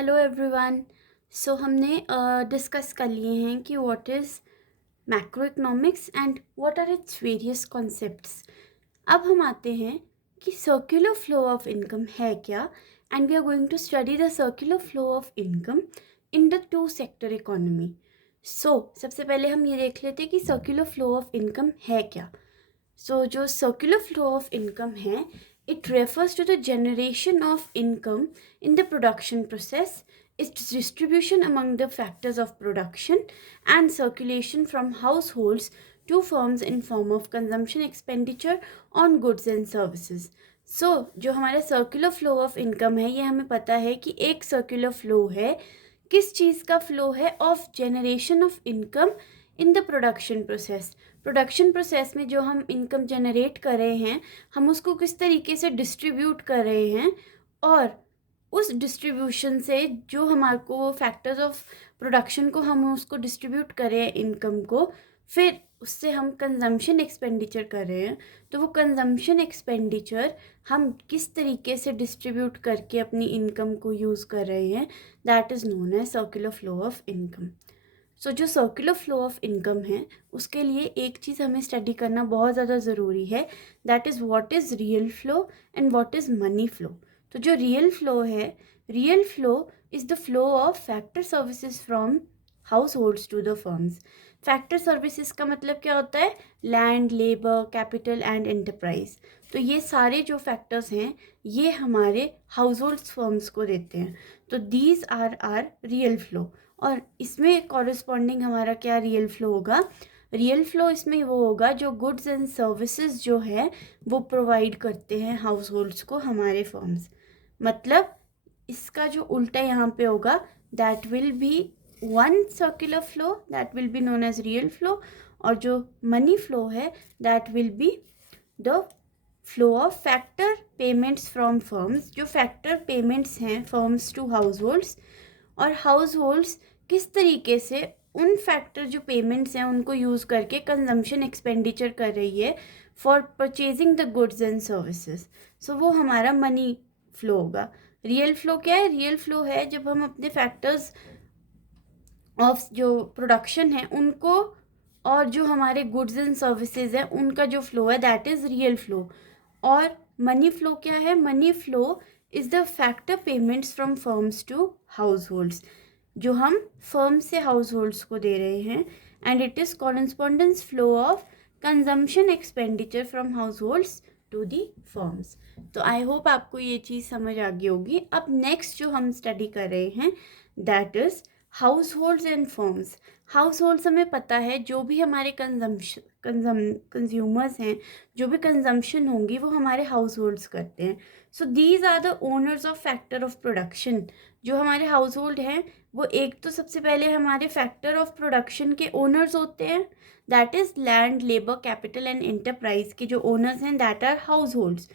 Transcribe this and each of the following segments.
Hello everyone. सो हमने discuss कर लिए हैं कि what is macro economics and what are its various concepts. अब हम आते हैं कि सर्कुलर फ्लो ऑफ इनकम है क्या, and we are going to study the circular flow of income in the two sector economy. So सबसे पहले हम ये देख लेते हैं कि सर्कुलर फ्लो ऑफ इनकम है क्या। सो जो सर्कुलर फ्लो ऑफ इनकम है, it refers to the generation of income in the production process, its distribution among the factors of production and circulation from households to firms in form of consumption expenditure on goods and services. So जो हमारा circular flow of income है, ये हमें पता है कि एक circular flow है, किस चीज़ का फ्लो है, of generation of income in the production process. Production process में जो हम इनकम जनरेट कर रहे हैं, हम उसको किस तरीके से डिस्ट्रीब्यूट कर रहे हैं, और उस डिस्ट्रीब्यूशन से जो हमारे को फैक्टर्स ऑफ प्रोडक्शन को हम उसको डिस्ट्रीब्यूट कर रहे हैं इनकम को, फिर उससे हम कंजम्पशन एक्सपेंडिचर कर रहे हैं। तो वो कंजम्पशन एक्सपेंडिचर हम किस तरीके से डिस्ट्रीब्यूट करके अपनी इनकम को यूज़ कर रहे हैं, that is known as circular flow of income. So जो सर्कुलर फ्लो ऑफ इनकम है, उसके लिए एक चीज़ हमें स्टडी करना बहुत ज़्यादा ज़रूरी है, that is what is real flow and what is money flow. तो जो रियल फ्लो है, real flow is the flow of factor services from households to the firms. Factor services का मतलब क्या होता है? Land, labour, capital and enterprise. तो ये सारे जो फैक्टर्स हैं, ये हमारे हाउस होल्ड्स फर्म्स को देते हैं। तो दीज आर रियल फ्लो। और इसमें कॉरस्पॉन्डिंग हमारा क्या रियल फ्लो होगा? रियल फ्लो इसमें वो होगा जो गुड्स एंड सर्विसेज जो है वो प्रोवाइड करते हैं हाउस होल्ड्स को हमारे फर्म्स। मतलब इसका जो उल्टा यहाँ पे होगा, that will be one circular flow, that will be known as real flow. और जो मनी फ्लो है, that will be the flow of factor payments from firms. जो फैक्टर पेमेंट्स हैं फर्म्स टू हाउस होल्ड्स, और households किस तरीके से उन फैक्टर जो पेमेंट्स हैं उनको यूज़ करके कंजम्पशन एक्सपेंडिचर कर रही है for purchasing the goods and services. So वो हमारा मनी फ्लो होगा। रियल फ्लो क्या है? रियल फ्लो है जब हम अपने फैक्टर्स ऑफ जो प्रोडक्शन है उनको, और जो हमारे गुड्स एंड सर्विसेज हैं उनका जो फ्लो है, दैट इज़ रियल फ्लो। और मनी फ्लो क्या है? Money flow is the factor payments from firms to households, जो हम फर्म से हाउस होल्ड्स को दे रहे हैं। And it is correspondence flow of consumption expenditure from households to the firms. तो आई होप आपको ये चीज़ समझ आ गई होगी। अब नेक्स्ट जो हम स्टडी कर रहे हैं, that is house holds and firms. House holds हमें पता है जो भी हमारे कंज्यूमर्स हैं, जो भी कंजम्पशन होंगी वो हमारे हाउस होल्ड्स करते हैं। So these are the owners of factor of production. जो हमारे हाउस होल्ड हैं, वो एक तो सबसे पहले हमारे फैक्टर ऑफ प्रोडक्शन के ओनर्स होते हैं, that is land, labour, capital and enterprise के जो ओनर्स हैं, दैट आर हाउस होल्ड्स।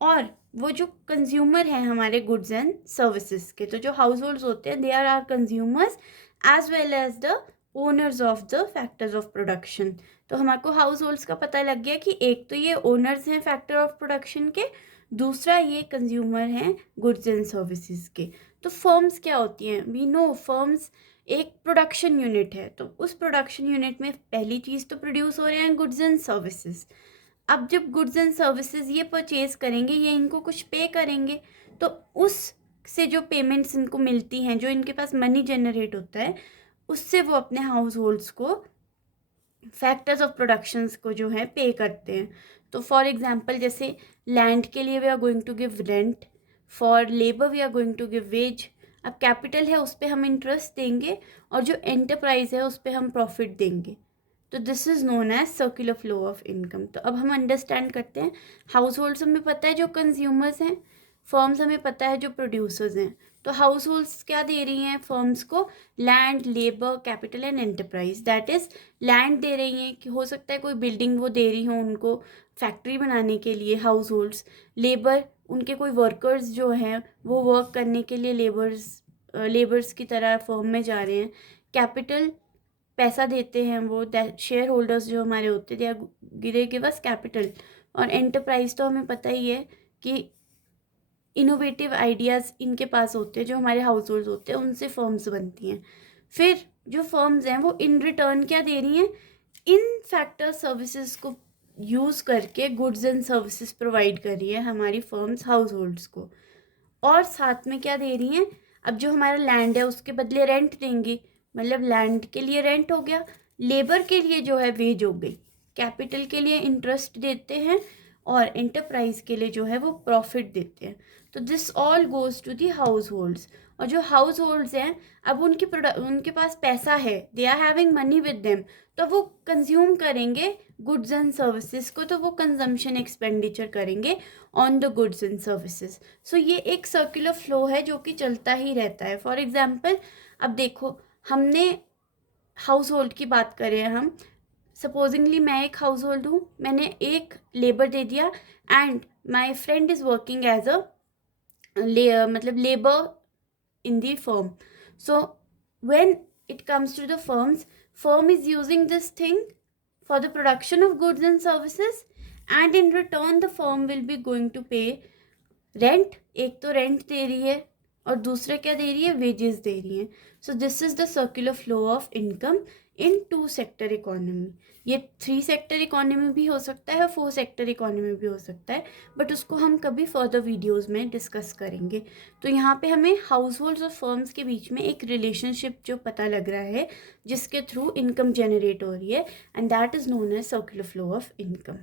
और वो जो कंज्यूमर हैं हमारे गुड्स एंड सर्विसेज के, तो जो हाउस होल्ड्स होते हैं, they are are consumers as well as the owners of the factors of production. तो हमारे को हाउस होल्ड्स का पता लग गया कि एक तो ये ओनर्स हैं फैक्टर ऑफ प्रोडक्शन के, दूसरा ये कंज्यूमर हैं गुड्स एंड सर्विसेज के। तो फर्म्स क्या होती हैं? वी नो फर्म्स एक प्रोडक्शन यूनिट है। तो उस प्रोडक्शन यूनिट में पहली चीज़ तो प्रोड्यूस हो रहे हैं गुड्स एंड सर्विसेज। अब जब गुड्स एंड सर्विसेज ये परचेज करेंगे, ये इनको कुछ पे करेंगे, तो उस से जो पेमेंट्स इनको मिलती हैं, जो इनके पास मनी जनरेट होता है, उससे वो अपने हाउस होल्ड्स को फैक्टर्स ऑफ प्रोडक्शंस को जो है पे करते हैं। तो फॉर एग्जांपल जैसे लैंड के लिए we are going to give rent, for labour we are going to give wage. अब कैपिटल है उस पर हम इंटरेस्ट देंगे, और जो एंटरप्राइज है उस पर हम प्रॉफिट देंगे। तो this is known as circular flow of income. तो अब हम अंडरस्टैंड करते हैं, हाउस होल्ड्स हमें पता है जो कंज्यूमर्स हैं, फर्म्स हमें पता है जो प्रोड्यूसर्स हैं। तो हाउस होल्ड्स क्या दे रही हैं फर्म्स को? Land, labour, capital and enterprise. That is land दे रही हैं, कि हो सकता है कोई बिल्डिंग वो दे रही हो उनको फैक्ट्री बनाने के लिए हाउस होल्ड्स। लेबर, उनके कोई वर्कर्स जो हैं वो वर्क करने के लिए लेबर्स की तरह फर्म में जा रहे हैं। कैपिटल, पैसा देते हैं वो, शेयर होल्डर्स जो हमारे होते हैं, दे गिव अस कैपिटल। और एंटरप्राइज तो हमें पता ही है कि इनोवेटिव आइडियाज़ इनके पास होते हैं, जो हमारे हाउस होल्ड होते हैं उनसे फर्म्स बनती हैं। फिर जो फर्म्स हैं वो इन रिटर्न क्या दे रही हैं, इन फैक्टर सर्विसेज को यूज़ करके गुड्स एंड सर्विसेज प्रोवाइड कर रही है हमारी फर्म्स हाउस होल्ड्स को। और साथ में क्या दे रही हैं, अब जो हमारा लैंड है उसके बदले रेंट देंगी, मतलब लैंड के लिए रेंट हो गया, लेबर के लिए जो है वेज हो गई, कैपिटल के लिए इंटरेस्ट देते हैं और एंटरप्राइज के लिए जो है वो प्रॉफिट देते हैं। तो this all goes to the households. और जो हाउस होल्ड्स हैं, अब उनके पास पैसा है, they are having money with them, तो वो कंज्यूम करेंगे गुड्स एंड सर्विसेज को, तो वो कंजम्पशन एक्सपेंडिचर करेंगे on the goods and services. So ये एक सर्कुलर फ्लो है जो कि चलता ही रहता है। फॉर एग्जाम्पल, अब देखो, हमने हाउस होल्ड की बात करें, हम सपोजिंगली मैं एक हाउस होल्ड हूँ, मैंने एक लेबर दे दिया and my friend is working as a मतलब labour in the firm. So when it comes to the firm is using this thing for the production of goods and services, and in return the firm will be going to pay rent. एक तो rent दे रही है और दूसरे क्या दे रही है, wages दे रही है। So this is the circular flow of income in 2 sector economy. ये 3 सेक्टर इकोनॉमी भी हो सकता है, 4 सेक्टर इकोनॉमी भी हो सकता है, बट उसको हम कभी फर्दर वीडियोस में डिस्कस करेंगे। तो यहाँ पे हमें हाउस होल्ड्स और फर्म्स के बीच में एक रिलेशनशिप जो पता लग रहा है, जिसके थ्रू इनकम जनरेट हो रही है, and that is known as circular flow of income.